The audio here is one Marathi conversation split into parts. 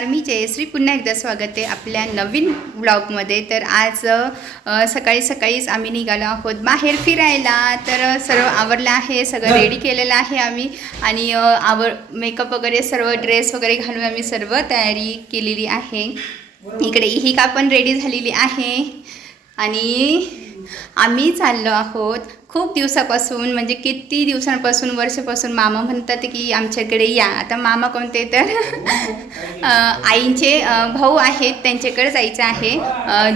नमस्कार मी जयश्री. पुन्हा एकदा स्वागत आहे आपल्या नवीन ब्लॉगमध्ये तर आज सकाळी सकाळीच आम्ही निघालो आहोत बाहेर फिरायला. तर सर्व आवरलं आहे सगळं रेडी केलेलं आहे आम्ही. आणि अ, आवर मेकअप वगैरे सर्व ड्रेस वगैरे घालून आम्ही सर्व तयारी केलेली आहे. इकडे ही का पण रेडी झालेली आहे. आणि आम्ही चाललो आहोत खूप दिवसापासून म्हणजे किती दिवसांपासून वर्षापासून मामा म्हणतात की आमच्याकडे या. आता मामा कोणते तर? आईंचे भाऊ आहेत त्यांच्याकडे जायचं आहे.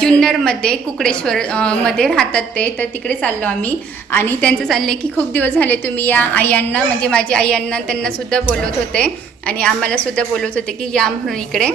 जुन्नरमध्ये कुकडेश्वर मध्ये राहतात ते तर तिकडे चाललो आम्ही. आणि त्यांचं चाललं की खूप दिवस झाले तुम्ही या आयांना म्हणजे माझी आई अण्णा त्यांना सुद्धा बोलवत होते. आणि आम्हाला सुद्धा बोलवत होते की या म्हणून इकडे.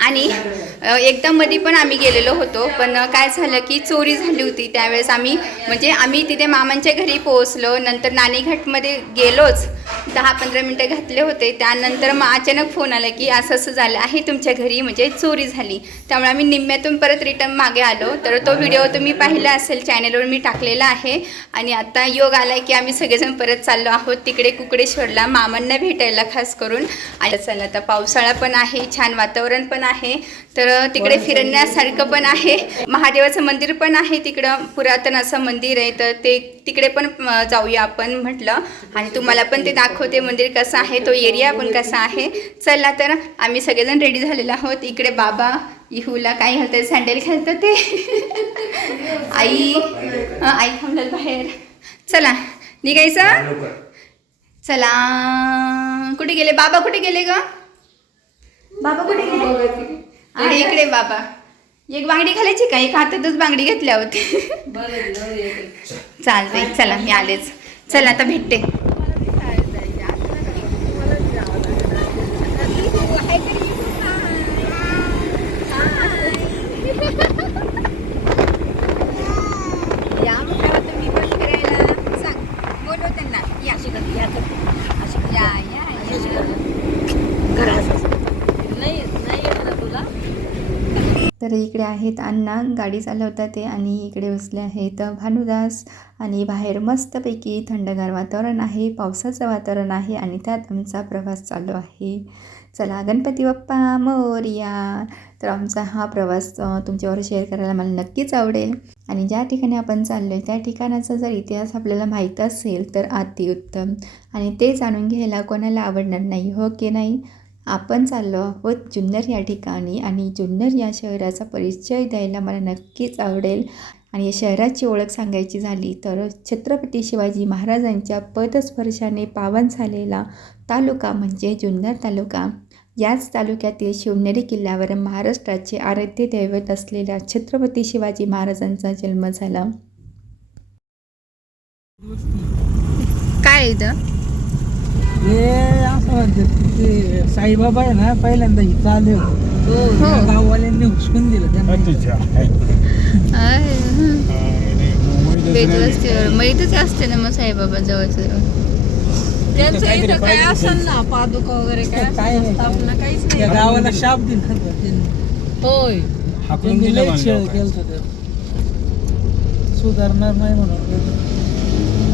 आणि एकदम एकदा मध्ये पण आम्ही गेलेलो होतो पण काय झालं की चोरी झाली होती. त्यावेळेस आम्ही म्हणजे आम्ही तिथे मामांच्या घरी पोहोचलो नंतर नाणेघाटमध्ये गेलोच. दहा पंधरा मिनटं घातले होते. त्यानंतर मग अचानक फोन आला की असं असं झालं आहे तुमच्या घरी म्हणजे चोरी झाली. त्यामुळे आम्ही निम्म्यातून परत रिटर्न मागे आलो. तर तो व्हिडिओ तुम्ही पाहिला असेल चॅनलवर मी टाकलेला आहे. आणि आता योग आला की आम्ही सगळेजण परत चाललो आहोत तिकडे कुकडेश्वरला मामांना भेटायला खास करून. आणि चला आता पावसाळा पण आहे छान वातावरण पण आहे. तर तिकडे फिरण्यासारखं पण आहे. महादेवाचं मंदिर पण आहे तिकडं. पुरातन असं मंदिर आहे. तर ते तिकडे पण जाऊया आपण म्हटलं. आणि तुम्हाला पण ते दाखवते मंदिर कसं आहे तो एरिया पण कसा आहे. चला तर आम्ही सगळेजण रेडी झालेलो आहोत. इकडे बाबा इहूला काय घालतात सँडल घालतं ते. आई हं, आई थांबलं बाहेर. चला निघायचं? चला. कुठे गेले? बाबा कुठे गेले ग? बाबा कुठे गेले? आणि इकडे बाबा. एक बांगडी घालायची का? एक हातातच बांगडी घेतल्या होती चालतंय चला मी आलेच. चला आता भेटते या मग करा तुम्ही पण फिरायला सांग बोलव त्यांना या या या तर इकडे आहेत. अण्णा गाडी चालवतात ते आणि इकडे बसले आहेत. भानुदास आणि बाहेर मस्तपैकी थंडगार वातावरण आहे. पावसाचं वातावरण आहे आणि त्यात आमचा प्रवास चालू आहे. चला गणपती बाप्पा मोरया. तर आमचा हा प्रवास तुमच्यावर शेअर करायला मला नक्कीच आवडेल. आणि ज्या ठिकाणी आपण चाललो आहे त्या ठिकाणाचा जर इतिहास आपल्याला माहीत असेल तर अतिउत्तम. आणि ते जाणून घ्यायला कोणाला आवडणार नाही हो की नाही? आपण चाललो आहोत जुन्नर या ठिकाणी आणि जुन्नर या शहराचा परिचय द्यायला मला नक्कीच आवडेल. आणि या शहराची ओळख सांगायची झाली तर छत्रपती शिवाजी महाराजांच्या पदस्पर्शाने पावन झालेला तालुका म्हणजे जुन्नर तालुका. याच तालुक्यातील शिवनेरी किल्ल्यावर महाराष्ट्राचे आराध्य दैवत असलेल्या छत्रपती शिवाजी महाराजांचा जन्म झाला. काय इथं? हे ते साईबाबा आहे ना पहिल्यांदा इथं आले होते. हो. या गाववाल्यांनी हुसकून दिलं त्यांना वेदवस्तीवर मग इथंच असते ना मग साईबाबा जवळचं. त्यांचं इथं काय असेल ना पादुका वगैरे काय नाही. स्थापना काहीच नाही. गावाला शाप दिला. होय. सुधारणार नाही म्हणून.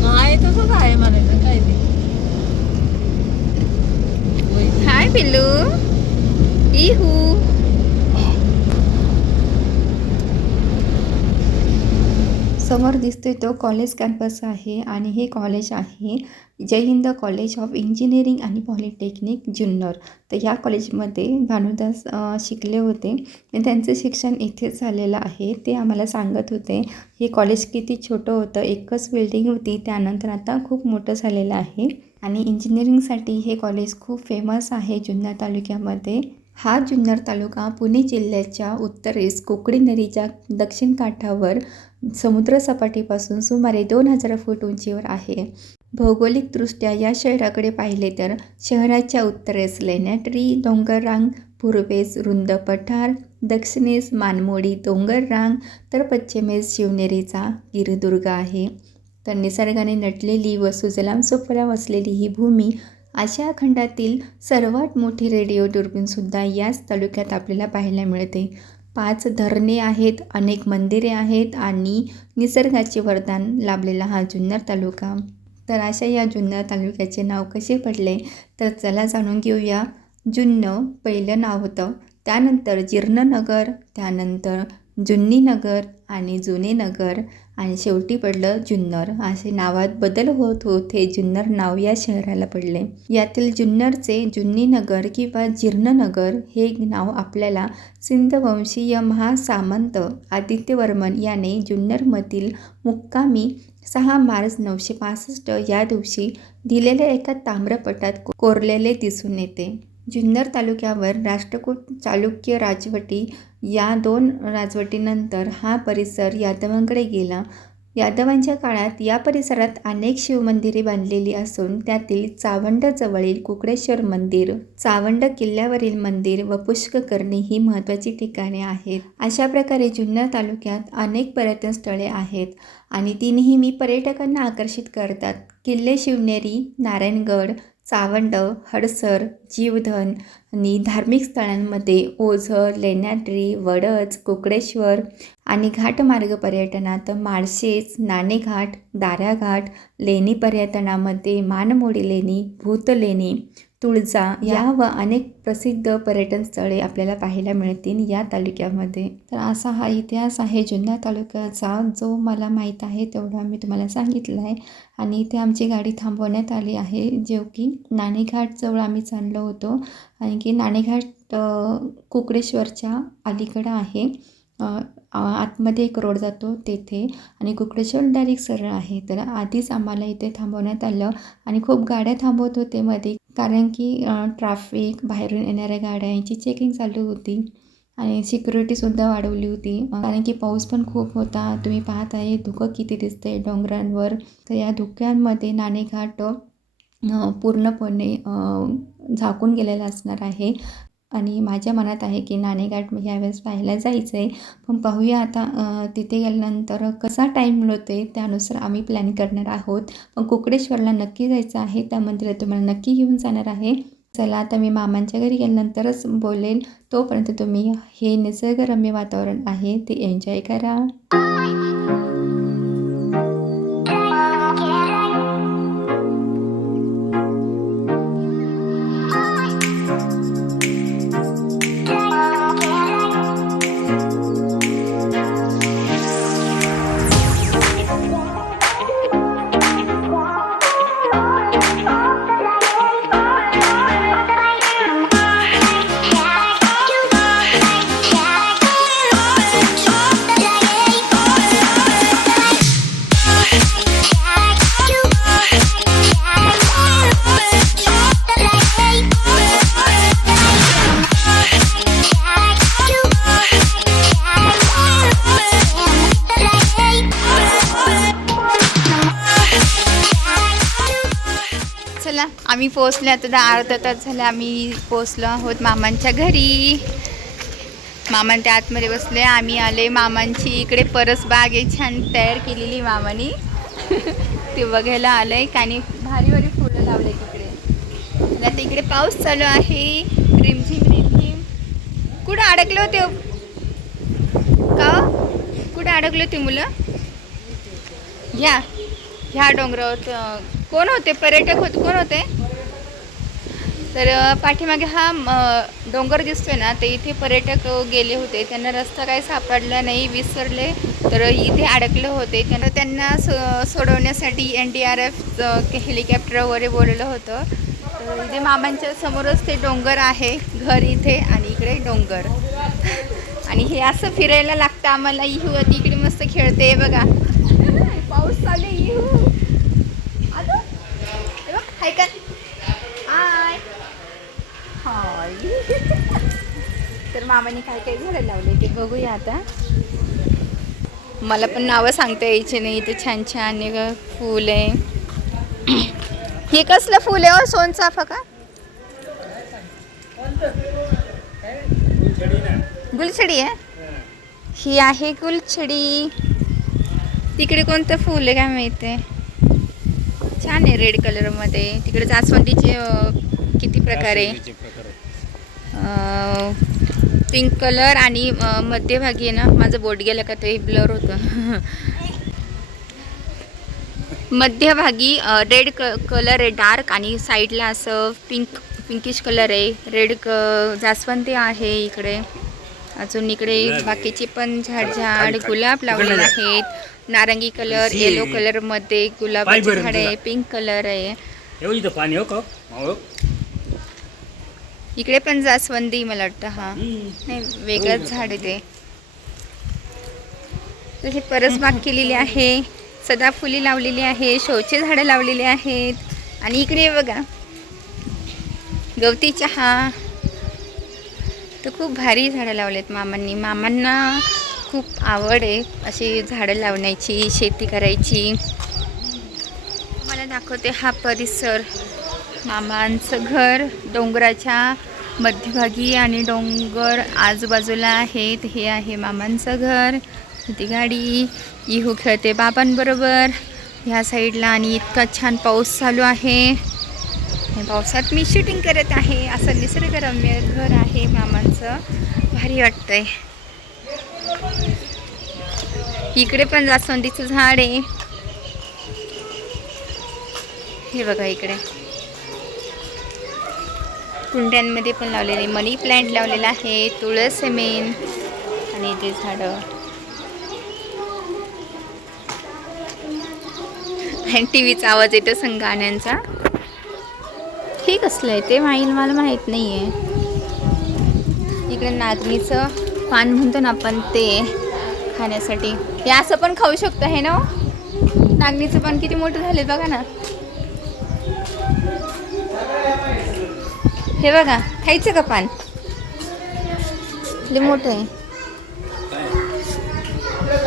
नाही तसंच आहे म्हणायचं काय ते हाय पिल्लू इहू समोर दिसतोय तो कॉलेज कॅम्पस आहे आणि हे कॉलेज आहे Jai Hind college of engineering आणि पॉलिटेक्निक जुन्नर. तर या कॉलेजमध्ये भानुदास शिकले होते. त्यांचं शिक्षण इथेच झालेलं आहे. ते आम्हाला सांगत होते हे कॉलेज किती छोटं होतं एकच बिल्डिंग होती त्यानंतर आता खूप मोठं झालेलं आहे. आणि इंजिनिअरिंगसाठी हे कॉलेज खूप फेमस आहे जुन्नर तालुक्यामध्ये. हा जुन्नर तालुका पुणे जिल्ह्याच्या उत्तरेस कोकणी नदीच्या दक्षिण काठावर समुद्रसपाटीपासून सुमारे दोन हजार फूट उंचीवर आहे. भौगोलिकदृष्ट्या या शहराकडे पाहिले तर शहराच्या उत्तरेस लेण्याट्री डोंगररांग पूर्वेस रुंद पठार दक्षिणेस मानमोडी डोंगररांग तर पश्चिमेस शिवनेरीचा गिरदुर्ग आहे. तर निसर्गाने नटलेली व सुजलाम सुफलाम असलेली ही भूमी आशिया खंडातील सर्वात मोठी रेडिओ दुर्बीणसुद्धा याच तालुक्यात आपल्याला पाहायला मिळते. पाच धरणे आहेत अनेक मंदिरे आहेत आणि निसर्गाचे वरदान लाभलेला हा जुन्नर तालुका. तर अशा या जुन्नर तालुक्याचे नाव कसे पडले? तर चला जाणून घेऊया. जुन्न पहिलं नाव होतं. त्यानंतर जीर्णनगर त्यानंतर जुन्नीनगर आणि जुने नगर आणि शेवटी पडलं जुन्नर. असे नावात बदल होत होत हे जुन्नर नाव या शहराला पडले. यातील जुन्नरचे जुन्नी नगर किंवा जीर्णनगर हे नाव आपल्याला सिंधवंशीय महासामंत आदित्यवर्मन याने जुन्नरमधील मुक्कामी सहा मार्च नऊशे पासष्ट या दिवशी दिलेल्या एका ताम्रपटात कोरलेले दिसून येते. जुन्नर तालुक्यावर राष्ट्रकूट चालुक्य राजवटी या दोन राजवटीनंतर हा परिसर यादवांकडे गेला. यादवांच्या काळात या परिसरात अनेक शिवमंदिरे बांधलेली असून त्यातील चावंड जवळील कुकडेश्वर मंदिर चावंड किल्ल्यावरील मंदिर व पुष्ककर्णी ही महत्त्वाची ठिकाणे आहेत. अशा प्रकारे जुन्नर तालुक्यात अनेक पर्यटन स्थळे आहेत आणि ती नेहमी पर्यटकांना आकर्षित करतात. किल्ले शिवनेरी नारायणगड चावंड हडसर जीवधन आणि धार्मिक स्थळांमध्ये ओझर लेण्याद्री वडच कोकडेश्वर आणि घाटमार्ग पर्यटनात माळशेज नाणेघाट दाराघाट लेणी पर्यटनामध्ये मानमोडी लेणी भूतलेणी तुळजा या व अनेक प्रसिद्ध पर्यटन स्थळे आपल्याला पाहायला मिळतील या तालुक्यामध्ये. तर असा हा इतिहास आहे जुन्नर तालुक्याचा जो मला माहीत आहे तेवढा मी तुम्हाला सांगितलं आहे. आणि इथे आमची गाडी थांबवण्यात आली आहे जो की नाणेघाटजवळ आम्ही चाललो होतो. आणि की नाणेघाट कुकडेश्वरच्या अलीकडं आहे. आतमध्ये एक रोड जातो तेथे आणि कुकडेश्वर डायरेक्ट सरळ आहे. तर आधीच आम्हाला इथे थांबवण्यात आलं आणि खूप गाड्या थांबवत होते मध्ये. कारण की ट्रॅफिक बाहेरून येणाऱ्या गाड्या यांची चेकिंग चालू होती आणि सिक्युरिटीसुद्धा वाढवली होती. कारण की पाऊस पण खूप होता. तुम्ही पाहत आहे धुकं किती दिसते डोंगरांवर. तर या धुक्यांमध्ये नाणेघाट पूर्णपणे झाकून गेलेला असणार आहे. आणि माझ्या मनात आहे की नाणेघाट यावेळेस पाहायला जायचं आहे पण पाहूया आता तिथे गेल्यानंतर कसा टाईम मिळतो त्यानुसार आम्ही प्लॅन करणार आहोत. पण कोकडेश्वरला नक्की जायचं आहे त्या मंदिरात तुम्हाला नक्की घेऊन जाणार आहे. चला आता मी मामांच्या घरी गेल्यानंतरच बोलेल. तोपर्यंत तुम्ही हे निसर्गरम्य वातावरण आहे ते एन्जॉय करा. आम्ही पोचले आता दहा अर्धा तास झाले आम्ही पोचलो आहोत मामांच्या घरी. मामान त्या आतमध्ये बसले आम्ही आले. मामांची इकडे परस बाग आहे छान तयार केलेली मामानी. ते बघायला आलं आहे काने भारी भारी फुलं लावले तिकडे. आता इकडे पाऊस चालू आहे. रिमझिम रिमझिम. कुठं अडकले होते? का? कुठं अडकले होते मुलं? ह्या ह्या डोंगरावर कोण होते? पर्यटक होते कोण होते? तर पाठीमागे हा म, डोंगर दिसतोय ना ते इथे पर्यटक गेले होते. त्यांना रस्ता काही सापडला नाही विसरले. तर इथे अडकले होते. त्यांना त्यांना स सोडवण्यासाठी N D R F helicopter वगैरे बोलवलं होतं. तर इथे मामांच्या समोरच ते डोंगर आहे घर इथे आणि इकडे डोंगर. आणि हे असं फिरायला लागतं आम्हाला. इहू ती इकडे मस्त खेळते. बघा. पाऊस चालू इहू. हाय का हाय लावली. तर मामाने काय काय झाडं लावले ते बघूया आता. मला पण नावं सांगता यायची नाही इथे छान छान एक फूल आहे. हे कसलं फूल आहे हो सोनचाफा का गुलछडी आहे? ही आहे गुलछडी. तिकडे कोणतं फूल आहे काय माहिती? छान आहे रेड कलरमध्ये तिकडे जास्वंदीचे किती प्रकार आहे? पिंक कलर आणि मध्यभागी आहे ना माझं बोट गेलं का ते ब्लर होतं. मध्यभागी रेड क कलर आहे डार्क आणि साईडला असं पिंक पिंकिश कलर आहे. रेड क जास्वंदी आहे इकडे. अजून इकडे बाकीचे पण झाड झाड गुलाब लावलेले आहेत. नारंगी कलर येलो कलरमध्ये गुलाबाचे झाड आहे पिंक कलर आहे येऊ इथं पाणी हो का हो इकडे पण जास्वंदी मला वाटतं हा. नाही वेगळंच झाड आहे ते. तशी परसबाग केलेली आहे सदाफुली लावलेली आहे शोचे झाडं लावलेली आहेत. आणि इकडे बघा गवती चहा. तर खूप भारी झाडं लावलेत मामांनी. मामांना खूप आवड आहे अशी झाडं लावण्याची शेती करायची. मला दाखवते हा परिसर. मामांचं घर डोंगराच्या मध्यभागी आणि डोंगर आजूबाजूला आहेत. हे आहे मामांचं घर ती गाडी इहू खेळते बाबांबरोबर. ह्या साईडला आणि इतका छान पाऊस चालू आहे. पावसात मी शूटिंग करत आहे. असं निसर्गरम्य घर आहे मामांचं. भारी वाटतंय. इकडे पण जास्वंदीचं झाड आहे. हे बघा इकडे. कुंड्यांमध्ये पण लावलेले मनी प्लांट लावलेला आहे. तुळस आहे मेन आणि ते झाडं. आणि टी व्हीचा आवाज येतो संघाण्यांचा गाण्यांचा हे आहे? ते माईल मला माहीत नाही आहे इकडे नागणीचं पान म्हणतो ना आपण ते खाण्यासाठी. हे असं पण खाऊ शकतो हे ना हो? नागणीचं पान किती मोठं झाले बघा ना. हे बघा खायचं का पान? लय मोठं आहे.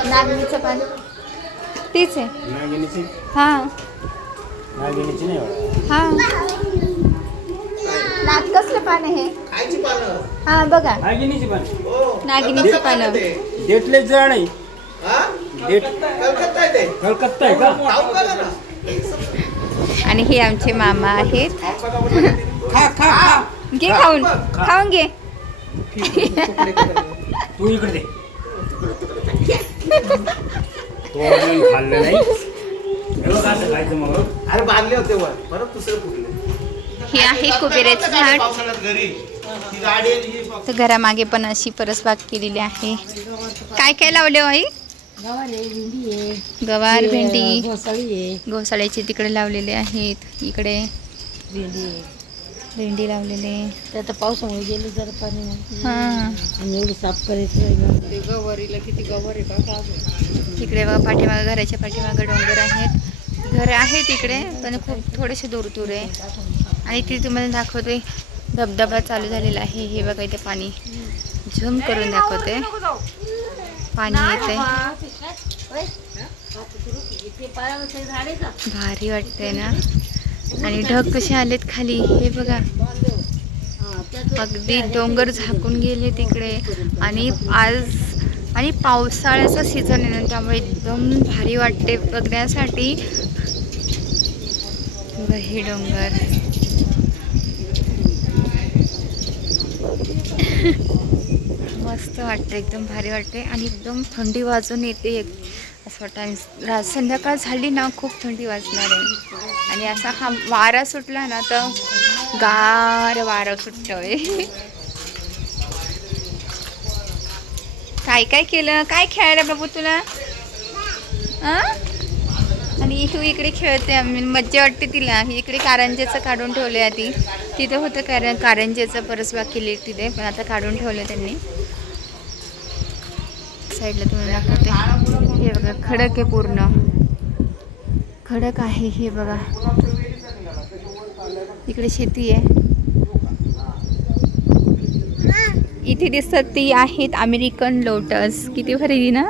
नागणीचं पान. तेच आहे. नागिनीची हां. हां. नाग कसलं पान आहे हां? बघा. नागिनीची हो. पानं. हा? डेट कलकत्ता आहे का? आणि हे आमचे मामा आहेत. घे खाऊन. खाऊन घे. तू इकडे दे. तो अजून खाल्लं नाही. हे बघ असं खायचं मग. अरे बांधले होते वर. परत दुसरे फुटले आहे कुबेराचं झाड. तर घरामागे पण अशी परसबाग केलेली आहे. काय काय लावले हो आई? गवार आहे भेंडी आहे. गवार भेंडी. घोसाळी आहे. घोसाळ्याचे तिकडे लावलेले आहेत. इकडे. भेंडी लावलेले ते आता पावसामुळे गेले जरा पाणी. हां. आणि एवढं साफ करायचं. ते गवारीला किती गवार आहे का तिकडे बघा पाठीमागं घराच्या पाठीमागं डोंगर आहेत. घर आहे तिकडे पण खूप थोडेसे दूर दूर आहे. आणि तिथे तुम्हाला दाखवते धबधबा चालू झालेला आहे. हे बघा इथे पाणी. झूम करून दाखवते. पाणी येते भारी वाटते ना? आणि ढग कसे आलेत खाली हे बघा. अगदी डोंगर झाकून गेले तिकडे. आणि आज आणि पावसाळ्याचा सीझन आहे ना त्यामुळे एकदम भारी वाटते बघण्यासाठी. हे डोंगर. मस्त वाटतं एकदम भारी वाटते. आणि एकदम थंडी वाजून येते. असं वाटतं. संध्याकाळ झाली ना खूप थंडी वाजणार आहे. आणि असा हा वारा सुटला ना तर गार वारा सुटतोय. काय काय केलं? काय खेळायला बाबू तुला? आणि इथू इकडे खेळते आम्ही. मज्जा वाटते तिला. ही इकडे कारंजेचं काढून ठेवले आधी. तिथं होतं कार कारंजेचं परसबाग केली तिथे पण आता काढून ठेवलं त्यांनी. साईडला तुम्हाला दाखवते. हे बघा खडक आहे पूर्ण. खडक आहे हे बघा. इकडे शेती आहे. इथे दिसतात ती आहेत अमेरिकन लोटस. किती भारी ना?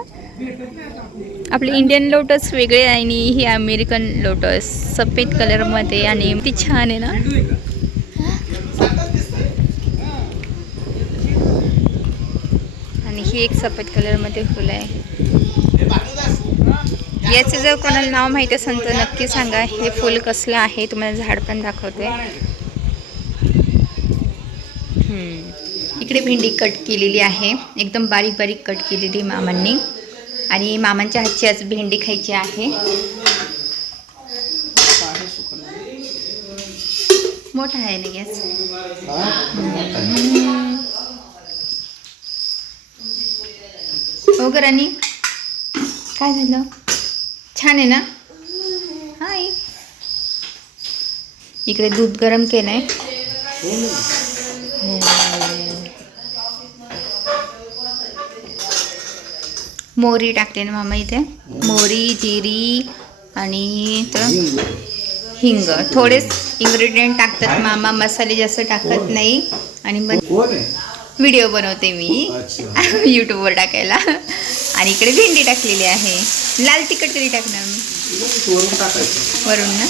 आपले इंडियन लोटस वेगळे आहे आणि ही अमेरिकन लोटस. सफेद कलरमध्ये आणि ती छान आहे ना? आणि ही एक सफेद कलरमध्ये फुल आहे. याचं जर कोणाला नाव माहीत असेल तर नक्की सांगा. हे फुल कसलं आहे? तुम्हाला झाड पण दाखवते. इकडे भेंडी कट केलेली आहे. एकदम बारीक बारीक कट केलेली मामांनी. आणि मामांच्या हातची आज भेंडी खायची आहे. मोठा आहे ना गॅस? हो ग राणी. काय झालं? छान आहे ना? हाय इकडे दूध गरम केलंय. मोहरी टाकते ना मामा इथे. मोहरी जिरी आणि तर हिंग. थोडेच इन्ग्रेडियंट टाकतात मामा. मसाले जास्त टाकत नाही. आणि मग आहे? व्हिडिओ बनवते मी. यूट्यूबवर टाकायला. आणि इकडे भेंडी टाकलेली आहे. लाल तिखट तरी टाकणार मी. वरून टाकायचं. वरून ना?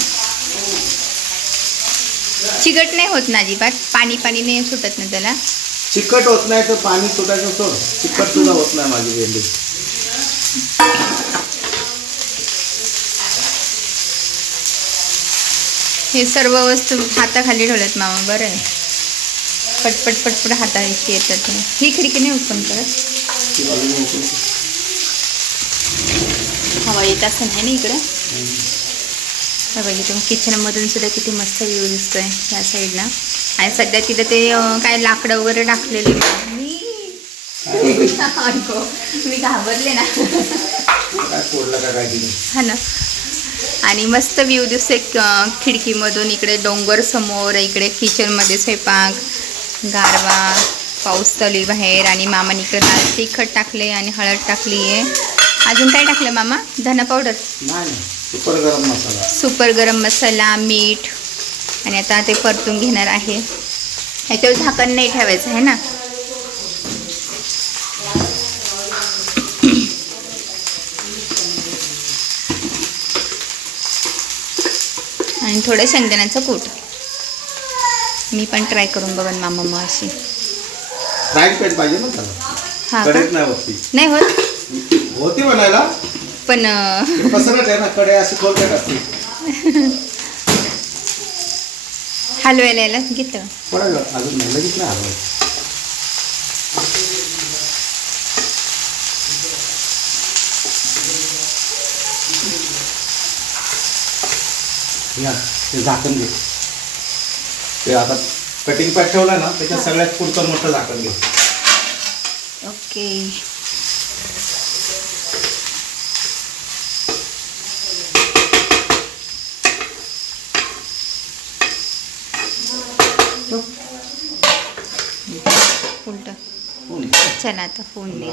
चिकट नाही होत ना अजिबात? पाणी पाणी नाही सुटत ना त्याला? चिकट होत नाही तर पाणी सुटायचं सोड. चिकट सुद्धा होत नाही माझी भेंडी. हे सर्व वस्तू हाताखाली ठेवल्यात मामा बरं आहे. पटपट पटपट हाताशी येतात. हे. ही खिडकी नाही ओपन करत? येत असं नाही ना इकडं? बघा इथून किचनमधून सुद्धा किती मस्त व्ह्यू दिसतोय या साईडला आणि सध्या तिथं ते काय लाकडं वगैरे टाकलेले मी? मी घाबरले ना. हा ना. आणि मस्त व्ह्यू दिसते क- खिडकीमधून इकडे डोंगर समोर इकडे किचनमध्ये स्वयंपाक गारवा पाऊस चालू बाहेर आणि मामाने इकडे तिखट टाकले आणि हळद टाकली आहे अजून काय टाकलं मामा? धना पावडर सुपर गरम मसाला. सुपर गरम मसाला मीठ आणि आता ते परतून घेणार आहे. ह्याच्यावर झाकण नाही ठेवायचं आहे ना? आणि थोडं शेंगदाण्याचं कूट. मी पण ट्राय करून बघन मामा मग अशी. फ्राईड पॅन पाहिजे ना त्याला. हा नाही होती? होत बनायला पण पसरत आहे ना कडे अशी खोलकट असते. हलवायला थोडा वेळ अजून नाही लगेच नाही या ते झाकण घे. ते आता कटिंग पॅक ठेवला ना त्याच्यात सगळ्यात पुढचं मोठं झाकण घे. ओके. चला आता फोन दे.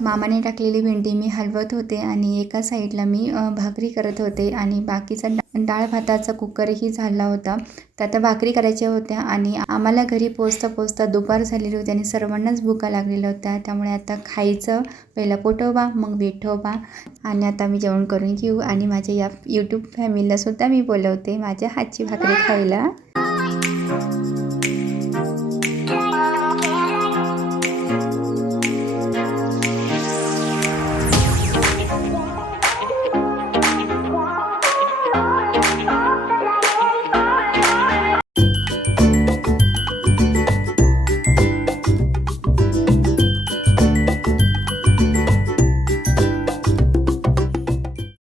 मामाने टाकलेली भेंडी मी हलवत होते आणि एका साईडला मी भाकरी करत होते आणि बाकीचा डाळ भाताचा कुकरही झाला होता. तर आता भाकरी करायच्या होत्या आणि आम्हाला घरी पोचता पोचता दुपार झालेली होती आणि सर्वांनाच भुका लागलेल्या होत्या. त्यामुळे आता खायचं पहिला पोटोबा मग विठोबा आणि आता मी जेवण करून घेऊ. आणि माझ्या या यूट्यूब फॅमिलीलासुद्धा मी बोलवते. माझ्या हातची भाकरी खायला.